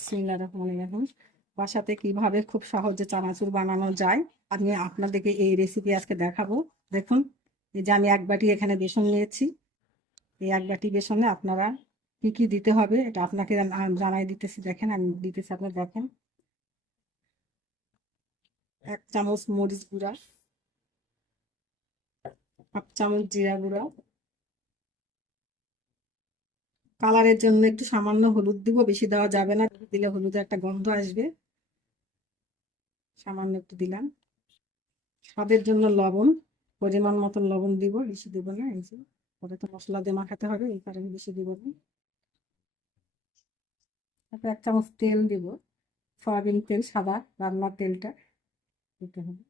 বিসমিল্লাহির রহমানির রহিম। বাসাতে কিভাবে খুব সহজে চানাচুর বানানো যায় আমি আপনাদেরকে এই রেসিপি আজকে দেখাবো। দেখুন, এই যে আমি এক বাটি এখানে বেসন নিয়েছি। এই এক বাটি বেসনে আপনারা কি কি দিতে হবে এটা আপনাকে জানাই দিতেছি। দেখেন আমি দিতেছি, আপনারা দেখেন। 1 চামচ মরিচ গুঁড়া, 1 চামচ জিরা গুঁড়া, কালারের জন্য একটু সামান্য হলুদ দিব, বেশি দেওয়া যাবে না, দিলে হলুদের একটা গন্ধ আসবে। সামান্য একটু দিলাম। স্বাদের জন্য লবণ, পরিমাণ মতন লবণ দিব, বেশি দিব না। এই যে পরে তো মশলা দিয়ে মাখাতে হবে, এই কারণে বেশি দিব না। তারপর 1 চামচ তেল দিব, সয়াবিন তেল, সাদা রান্নার তেলটা দিতে হবে।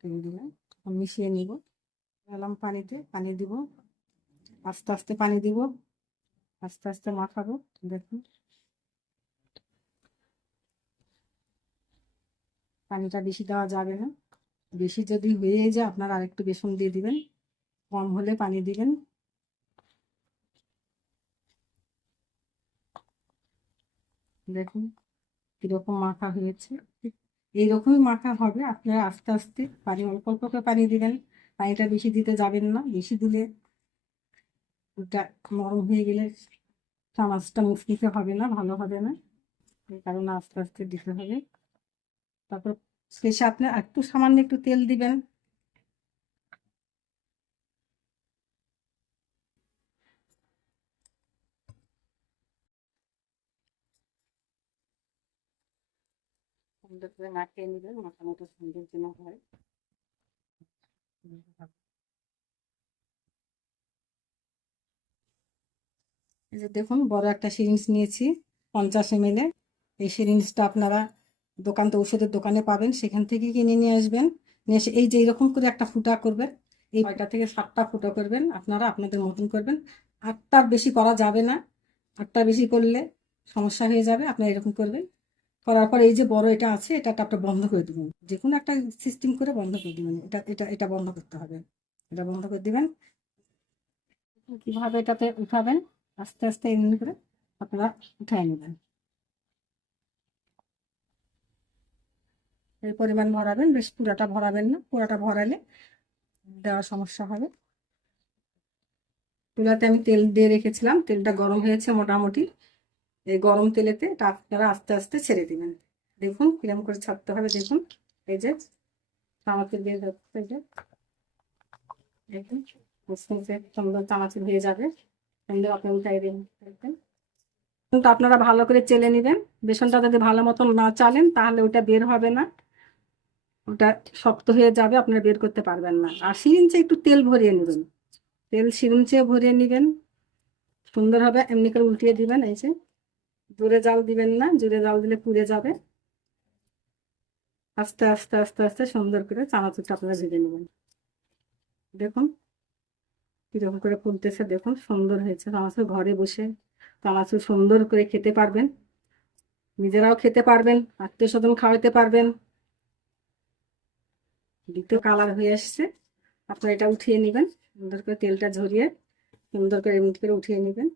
তেল দিলাম, মিশিয়ে নিব। দিলাম পানিতে, পানি দিব, আস্তে আস্তে পানি দিব, আস্তে আস্তে মাখাবো। দেখুন পানিটা বেশি দেওয়া যাবে না, বেশি যদি হয়ে যায় আপনারা আরেকটু বেসন দিয়ে দিবেন, কম হলে পানি দিবেন। দেখুন কিরকম মাখা হয়েছে, এইরকমই মাখা হবে। আপনারা আস্তে আস্তে পানি, অল্প অল্প করে পানি দিবেন, পানিটা বেশি দিতে যাবেন না, বেশি দিলে ওটা নরম হয়ে গেলে চানাচটা মুচমুচে হবে না, ভালো হবে না। এই কারণে আস্তে আস্তে দিতে হবে। তারপর শেষে আপনি একটু সামান্য একটু তেল দিবেন। সুন্দর করে মাখিয়ে নেবেন, মাখানোটা সুন্দর যেন হয়। এই যে দেখুন, বড় একটা সিরিঞ্জ নিয়েছি 50 ml। এই সিরিঞ্জটা আপনারা দোকান তো ওষুধের দোকানে পাবেন, সেখান থেকে কিনে নিয়ে আসবেন। নিয়ে এসে এই যে এরকম করে একটা ফুটা করবেন, এই 6টা থেকে 7টা ফুটা করবেন, আপনারা আপনাদের মতন করবেন। 8টার বেশি করা যাবে না, 8টার বেশি করলে সমস্যা হয়ে যাবে। আপনারা এরকম করবেন, করার পর এই যে বড় এটা আছে, এটা আপনি বন্ধ করে দেবেন, যে কোনো একটা সিস্টেম করে বন্ধ করে দেবেন। এটা এটা এটা বন্ধ করতে হবে, এটা বন্ধ করে দিবেন। কিভাবে এটাতে উঠাবেন, আস্তে আস্তে এমনি করে আপনারা উঠাই নেবেন। এই পরিমাণ ভরাবেন, বেশ পুরাটা ভরাবেন না, পুরাটা ভরালে দেওয়ার সমস্যা হবে। চুলাতে আমি তেল দিয়ে রেখেছিলাম, তেলটা গরম হয়েছে মোটামুটি। এই গরম তেলেতে এটা আপনারা আস্তে আস্তে ছেড়ে দিবেন। দেখুন কিরম করে ছাড়তে হবে, দেখুন এই যে চানাচুর দিয়ে যাচ্ছে, এই যে দেখুন মুসমুসে সুন্দর চানাচুর হয়ে যাবে। সুন্দর আপনি উঠাই দিন। কিন্তু আপনারা ভালো করে চেলে নেবেন, বেসনটা যদি ভালো মতন না চালেন তাহলে ওটা বের হবে না, ওটা শক্ত হয়ে যাবে, আপনারা বের করতে পারবেন না। আর সিরিঞ্জে একটু তেল ভরিয়ে নেবেন, তেল সিরিঞ্জে ভরিয়ে নেবেন, সুন্দর হবে। এমনি করে উল্টিয়ে দিবেন। এই যে জোরে জাল দিবেন না, জোরে জাল দিলে পুড়ে যাবে। আস্তে আস্তে আস্তে আস্তে সুন্দর করে চানাচুরটা আপনারা ভেজে নেবেন। দেখুন কিরকম করে ফুলতেছে, দেখুন সুন্দর হয়েছে চানাচুর। ঘরে বসে চানাচুর সুন্দর করে খেতে পারবেন, নিজেরাও খেতে পারবেন, আত্মীয় স্বজন খাওয়াতে পারবেন। দ্বিতীয় কালার হয়ে আসছে, আপনারা এটা উঠিয়ে নেবেন, সুন্দর করে তেলটা ঝরিয়ে সুন্দর করে এমনি করে উঠিয়ে নেবেন।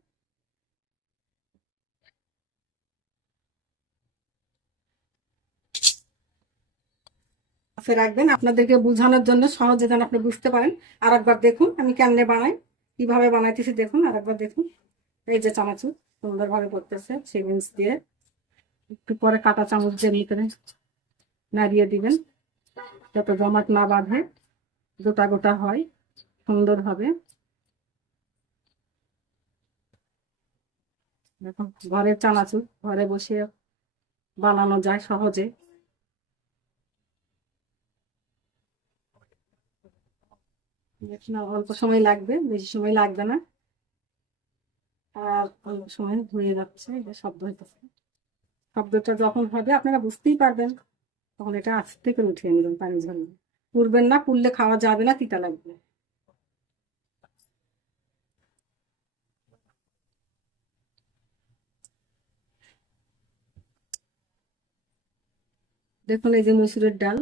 রাখবেন আপনাদেরকে বোঝানোর জন্য, সহজে যেন আপনি বুঝতে পারেন। আর একবার দেখুন আমি কেমনে বানাই, কিভাবে বানাইতেছি দেখুন, আর একবার দেখুন। এই যে চানাচুর সুন্দরভাবে করতেছে সিরিঞ্জ দিয়ে, একটু পরে কাঁটা চামচ দিয়ে ভিতরে নাড়িয়ে দিবেন, যত জমাট না বাঁধে, গোটা গোটা হয়, সুন্দর হবে। দেখুন ঘরের চানাচুর ঘরে বসে বানানো যায় সহজে। অল্প সময় লাগবে, বেশি সময় লাগবে না। আর অল্প সময় হয়ে যাচ্ছে, এটা শব্দ হইতেছে। শব্দটা যখন হবে আপনারা বুঝতেই পারবেন, তখন এটা আস্তে করে উঠিয়ে নেবেন, পানি ঝরিয়ে। পুড়বেন না, পুড়লে খাওয়া যাবে না, তিতা লাগবে। দেখুন এই যে মসুরের ডাল,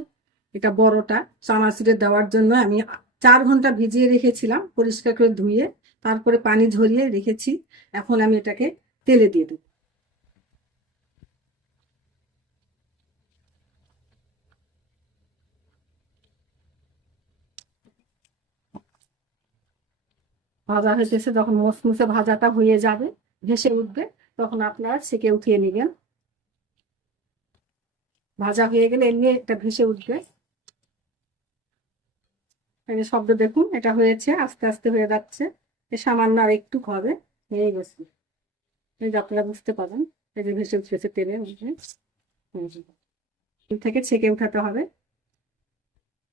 এটা বড়টা, চানাচুরে দেওয়ার জন্য আমি 4 ঘন্টা ভিজিয়ে রেখেছিলাম, পরিষ্কার করে ধুয়ে তারপরে পানি ঝরিয়ে রেখেছি। এখন আমি এটাকে তেলে দিয়ে দেবো। ভাজা হইতেছে, যখন মুসমুসে ভাজাটা হয়ে যাবে, ভেসে উঠবে, তখন আপনারা ছেঁকে উঠিয়ে নেবেন। ভাজা হয়ে গেলে এমনি একটা ভেসে উঠবে। এই যে শব্দ দেখুন, এটা হয়েছে, আস্তে আস্তে হয়ে যাচ্ছে। সামান্য আর একটু হবে, হয়ে গেছে। এই যে আপনারা বুঝতে পারেন, এই যে ভেসে উঠেছে তেলের মধ্যে। তেল থেকে ছেঁকে উঠাতে হবে,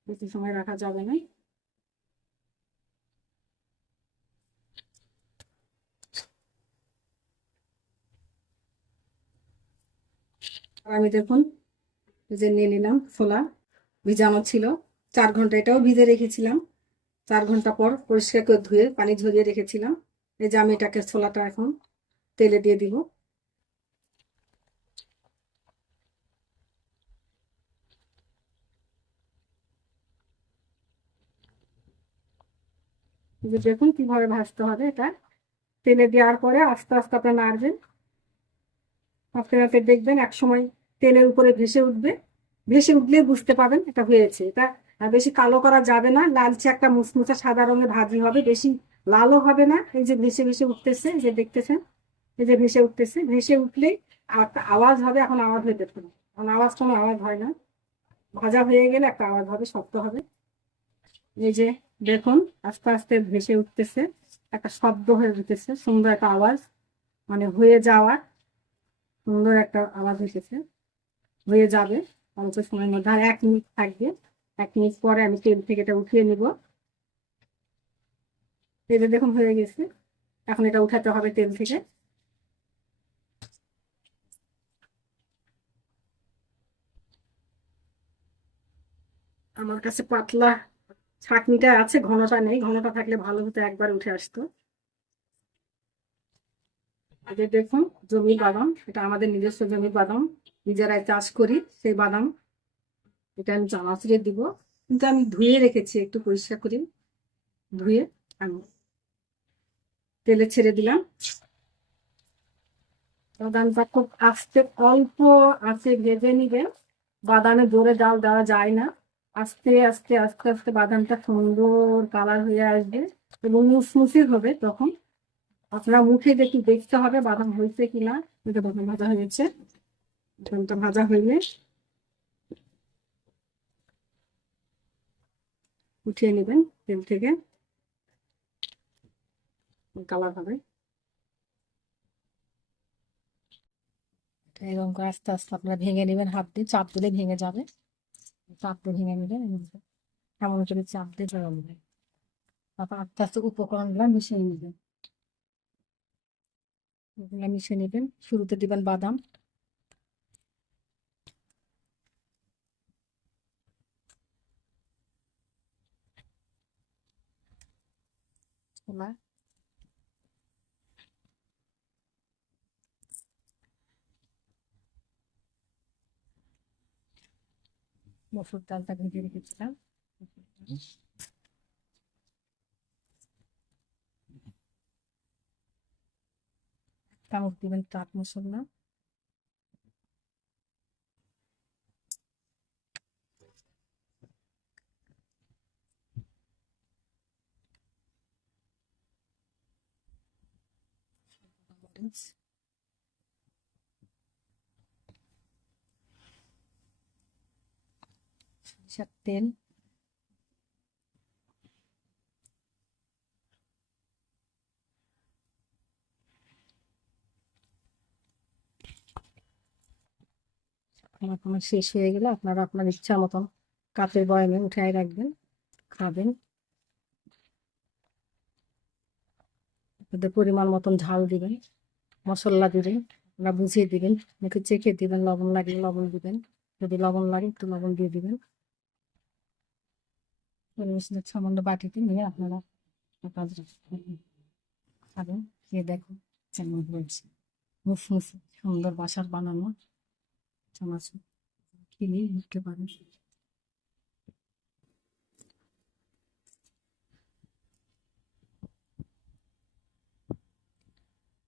বেশি সময় রাখা যাবে না। আর আমি দেখুন, এই যে নিয়ে নিলাম ছোলা, ভিজানো ছিল 4 ঘন্টা, এটাও ভিজে রেখেছিলাম। 4 ঘন্টা পর পরিষ্কার করে ধুয়ে পানি ঝরিয়ে রেখেছিলাম। এই যে আমি এটাকে, ছোলাটা এখন তেলে দিয়ে দিব। এই যে দেখুন কিভাবে ভাজতে হবে এটা। তেলে দেওয়ার পরে আস্তে আস্তে আপনার নাড়বেন, আপনারা দেখবেন এক সময় তেলের উপরে ভেসে উঠবে। ভেসে উঠলে বুঝতে পাবেন এটা হয়েছে। এটা বেশি কালো করা যাবে না, লালচে একটা মুচমুচে সাদা রঙের ভাজি হবে, বেশি লালও হবে না। এই যে ভেসে ভেসে উঠতেছে, এই যে দেখতেছেন, এই যে ভেসে উঠতেছে, ভেসে উঠলেই একটা আওয়াজ হবে। এখন আওয়াজ হইতে পারে, এখন আওয়াজ কোনো আওয়াজ হয় না। ভাজা হয়ে গেলে একটা আওয়াজ হবে, শক্ত হবে। এই যে দেখুন আস্তে আস্তে ভেসে উঠতেছে, একটা শব্দ হয়ে উঠতেছে, সুন্দর একটা আওয়াজ, মানে হয়ে যাওয়া, সুন্দর একটা আওয়াজ এসেছে। হয়ে যাবে অল্প সময়ের মধ্যে, আর 1 মিনিট থাকবে। 1 মিনিট পরে আমি তেল থেকে এটা উঠিয়ে নিব। তেলে দেখুন হয়ে গেছে, এখন এটা উঠাতে হবে তেল থেকে। আমার কাছে পাতলা ছাঁকনিটা আছে, ঘনটা নেই, ঘনটা থাকলে ভালো হতো, একবার উঠে আসতো। আগে দেখুন, জমির বাদাম, এটা আমাদের নিজস্ব জমির বাদাম, নিজেরাই চাষ করি সেই বাদাম। এটা আমি চানাচুরে দিব, কিন্তু আমি ধুয়ে রেখেছি, একটু পরিষ্কার করে ধুয়ে আমি তেলে ছেড়ে দিলাম। বাদামটা খুব আস্তে অল্প আঁচে ভেজে নিবেন। বাদামে জোরে জাল দেওয়া যায় না, আস্তে আস্তে আস্তে আস্তে বাদামটা সুন্দর কালার হয়ে আসবে এবং মুসমুসি হবে। তখন আপনার মুখে দেখি দেখতে হবে বাদাম হয়েছে কিনা। এটা বাদাম ভাজা হয়েছে, বাদামটা ভাজা হইলে উঠিয়ে নেবেন তেল থেকে, কালার হবে। এরকম করে আস্তে আস্তে আপনারা ভেঙে নেবেন, হাত দিয়ে চাপ দিলে ভেঙে যাবে। চাপ দিয়ে ভেঙে নেবেন, এমন করে চাপ দিয়ে জড়ো নেবেন। তারপর আস্তে আস্তে উপকরণগুলো মিশিয়ে নেবেন। এগুলো মিশিয়ে নেবেন, শুরুতে দিবেন বাদাম, ছোলা, মসুর ডালটা ভেজে রেখেছিলাম, চামচ দিবেন চাট মশলা, সরিষার তেল, আমার শেষ হয়ে গেলে আপনারা আপনার ইচ্ছা মতন কাপের বয়ামে উঠাই রাখবেন, খাবেন। আপনাদের পরিমাণ মতন ঝাল দিবেন, মশলা দিবেন, আপনারা বুঝিয়ে দিবেন, মুখে চেখে দিবেন, লবণ লাগলে লবণ দিবেন, যদি লবণ লাগে একটু লবণ দিয়ে দিবেন। পরিবেশনের সামান্য বাটিতে নিয়ে আপনারা খাবেন। খেয়ে দেখুন কেমন হয়েছে, মুসমুসে সুন্দর বাসার বানানো চানাচুর, কিনে নিতে পারেন।